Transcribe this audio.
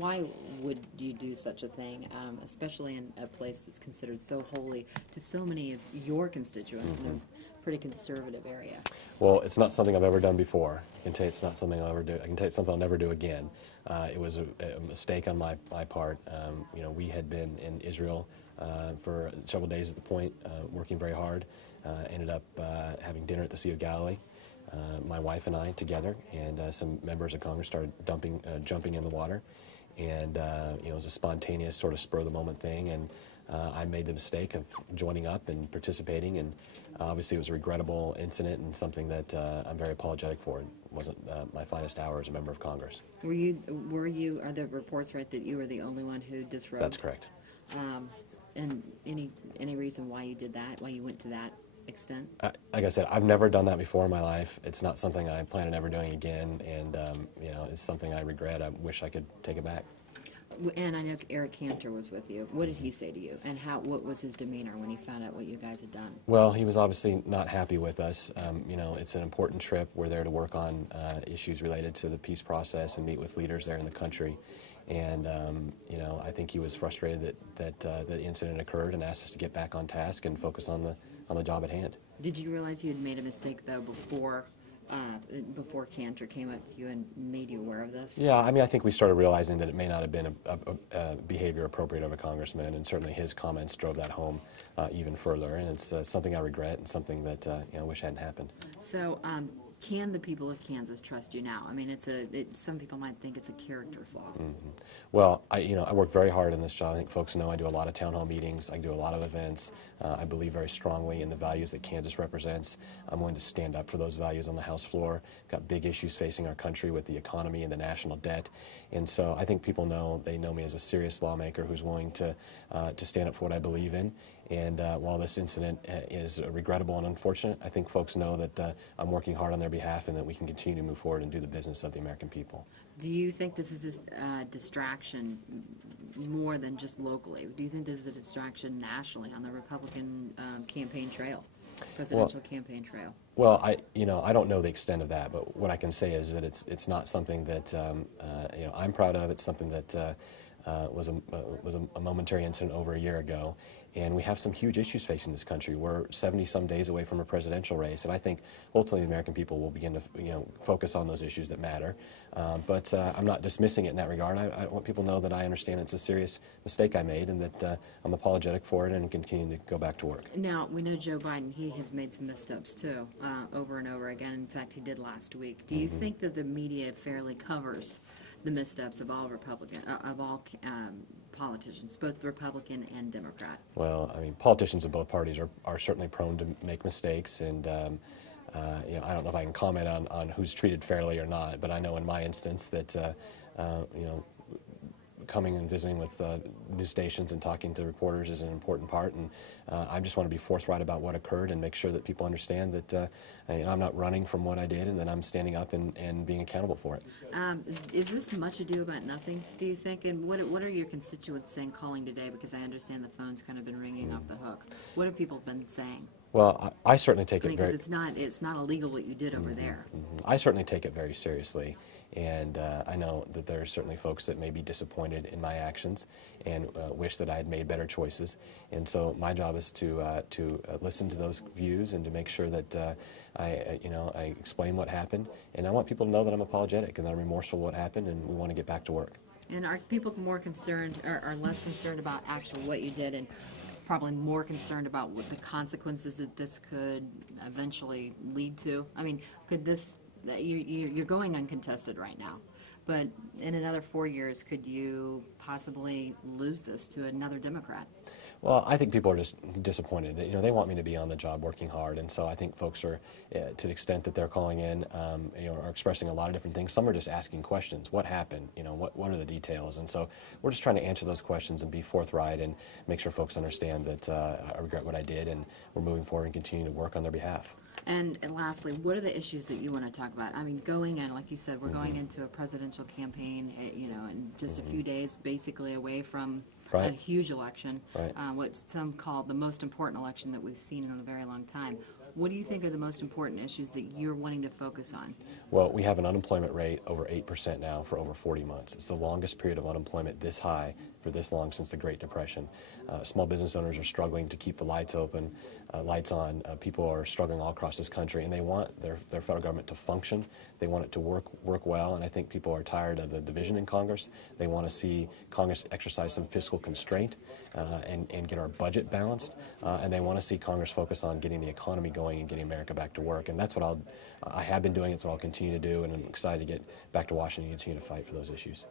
Why would you do such a thing, especially in a place that's considered so holy to so many of your constituents in a pretty conservative area? Well, it's not something I've ever done before. I can tell you it's not something I'll ever do. I can tell you it's something I'll never do again. It was a mistake on my part. You know, we had been in Israel for several days at the point, working very hard. Ended up having dinner at the Sea of Galilee. My wife and I together, and some members of Congress started jumping in the water. And you know, it was a spontaneous sort of spur-of-the-moment thing, and I made the mistake of joining up and participating, and obviously it was a regrettable incident and something that I'm very apologetic for. It wasn't my finest hour as a member of Congress. Are the reports right that you were the only one who disrobed? That's correct. And any reason why you did that, why you went to that extent? Like I said, I've never done that before in my life. It's not something I plan on ever doing again, and you know, it's something I regret. I wish I could take it back. And I know Eric Cantor was with you. What did he say to you, and what was his demeanor when he found out what you guys had done? Well, he was obviously not happy with us. You know, it's an important trip. We're there to work on issues related to the peace process and meet with leaders there in the country. And you know, I think he was frustrated that the incident occurred and asked us to get back on task and focus on the job at hand. Did you realize you had made a mistake though before Cantor came up to you and made you aware of this? Yeah, I mean, I think we started realizing that it may not have been a behavior appropriate of a congressman, and certainly his comments drove that home even further. And it's something I regret and something that you know, wish hadn't happened. So, can the people of Kansas trust you now? I mean, some people might think it's a character flaw. Well, you know, I work very hard in this job. I think folks know I do a lot of town hall meetings. I do a lot of events. I believe very strongly in the values that Kansas represents. I'm willing to stand up for those values on the House floor. Got big issues facing our country with the economy and the national debt. And so I think people know, they know me as a serious lawmaker who's willing to stand up for what I believe in. And while this incident is regrettable and unfortunate, I think folks know that I'm working hard on their behalf and that we can continue to move forward and do the business of the American people. Do you think this is a distraction more than just locally? Do you think this is a distraction nationally on the Republican campaign trail, presidential campaign trail? Well, you know, I don't know the extent of that, but what I can say is that it's not something that you know, I'm proud of. It's something that was a momentary incident over a year ago. And we have some huge issues facing this country. We're 70-some days away from a presidential race, and I think ultimately the American people will begin to, you know, focus on those issues that matter. But I'm not dismissing it in that regard. I want people to know that I understand it's a serious mistake I made, and that I'm apologetic for it and continue to go back to work. Now, we know Joe Biden, he has made some missteps too, over and over again. In fact, he did last week. Do you think that the media fairly covers the missteps of all politicians, both Republican and Democrat? Well, I mean, politicians of both parties are certainly prone to make mistakes, and you know, I don't know if I can comment on who's treated fairly or not, but I know in my instance that you know, coming and visiting with news stations and talking to reporters is an important part, and I just want to be forthright about what occurred and make sure that people understand that you know, I'm not running from what I did, and that I'm standing up and being accountable for it. Is this much ado about nothing, do you think? And what are your constituents saying calling today? Because I understand the phone's kind of been ringing off the hook. What have people been saying? Well, I certainly take it very... Because it's not illegal what you did over there. I certainly take it very seriously, and I know that there are certainly folks that may be disappointed in my actions and wish that I had made better choices. And so my job is to listen to those views and to make sure that you know, I explain what happened. And I want people to know that I'm apologetic and that I'm remorseful of what happened, and we want to get back to work. And are people more concerned, or less concerned about actually what you did, and probably more concerned about what the consequences that this could eventually lead to? I mean, could this, you're going uncontested right now, but in another 4 years, could you possibly lose this to another Democrat? Well, I think people are just disappointed that, you know, they want me to be on the job working hard, and so I think folks are, to the extent that they're calling in, you know, are expressing a lot of different things. Some are just asking questions. What happened? You know, what are the details? And so we're just trying to answer those questions and be forthright and make sure folks understand that I regret what I did, and we're moving forward and continue to work on their behalf. And lastly, what are the issues that you want to talk about? I mean, going in, like you said, we're going into a presidential campaign, you know, in just a few days, basically away from a huge election, what some call the most important election that we've seen in a very long time. What do you think are the most important issues that you're wanting to focus on? Well, we have an unemployment rate over 8% now for over 40 months. It's the longest period of unemployment this high for this long since the Great Depression. Small business owners are struggling to keep the lights open, lights on. People are struggling all across this country, and they want their federal government to function. They want it to work well, and I think people are tired of the division in Congress. They want to see Congress exercise some fiscal constraint and get our budget balanced, and they want to see Congress focus on getting the economy going and getting America back to work. And that's what I have been doing. It's what I'll continue to do, and I'm excited to get back to Washington and continue to fight for those issues.